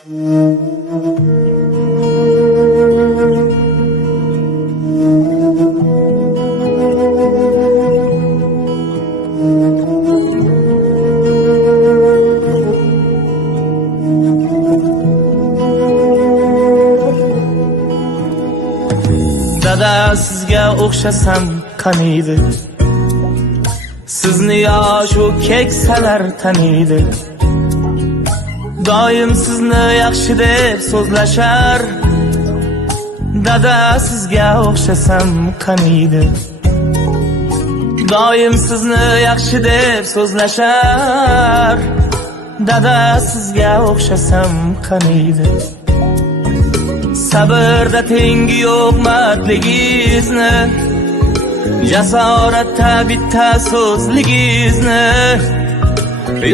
Dada sizga o'xshasam qaniydi, sizni yosh u keksalar taniydi. Doim sizni yaxshi deb so'zlashar. Dada sizga o'xshasam qaniydi, doim sizni yaxshi deb so'zlashar. Dada sizga o'xshasam qaniydi, sabrda tengi yo'q mardligingizni, jasoratda bitta so'zligingizni,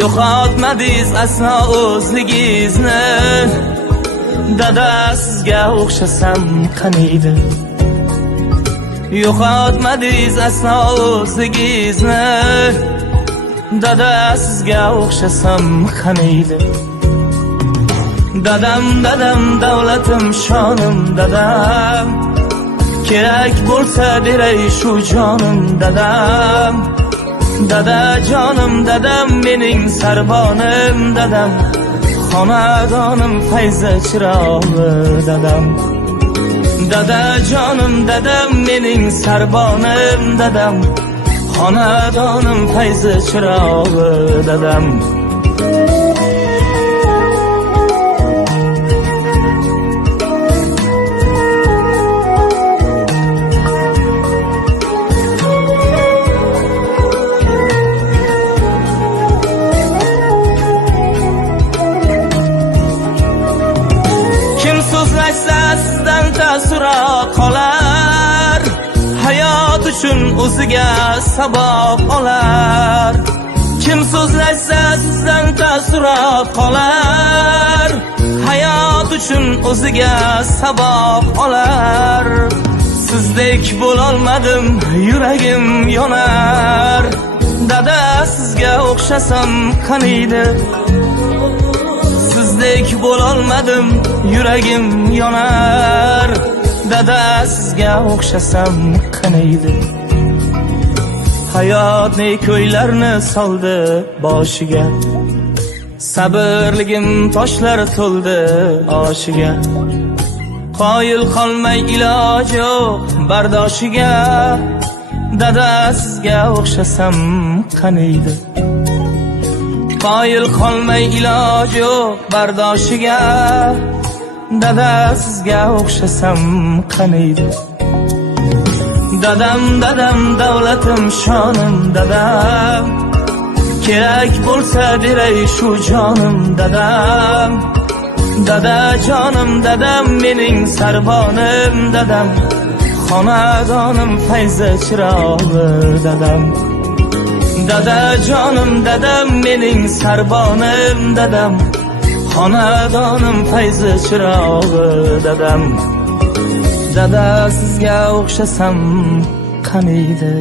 yo'qotmadingiz aslo o'zligingizni. Dada sizga o'xshasam qaniydi, yo'qotmadingiz aslo o'zligingizni. Dada sizga o'xshasam qaniydi. Dadam, dadam, davlatim, shonim, dadam. Kerak bo'lsa beray shu jonim, dadam. Dada jonim, dadam, mening sarbonim, dadam. Xonadonim, fayza chirog'i, dadam. Dada jonim, dadam, mening sarbonim, dadam. Xonadonim, fayza chirog'i, dadam. So'zlashsa sizdan taassurot qolar, hayot uchun o'ziga saboq olar. Kim so'zlashsa sizdan taassurot qolar, hayot uchun o'ziga saboq olar. Sizdek bo'lolmadim, yuragim yonar. Dada sizga o'xshasam qaniydi, sizdek bo'lolmadim, yuragim yonar. Dada sizga o'xshasam qaniydi, hayot ne ko'ylarni soldi boshiga, sabrligim toshlar to'ldi oshiga. Qoyil qolmay iloj yo'q bardoshiga. Dada sizga o'xshasam qaniydi, qoyil qolmay iloj yo'q bardoshiga. Dada sizga o'xshasam qaniydi. Dadam, dadam, davlatim, shonim, dadam. Kerak bo'lsa beray shu jonim, dadam. Dada jonim, dadam, mening sarbonim, dadam. Xonadonim, fayza chirog'i, dadam. Dada jonim, dadam, mening sarbonim, dadam. Xonadonim, fayzi chirog'i, dadam. Dada sizga o'xshasam qaniydi.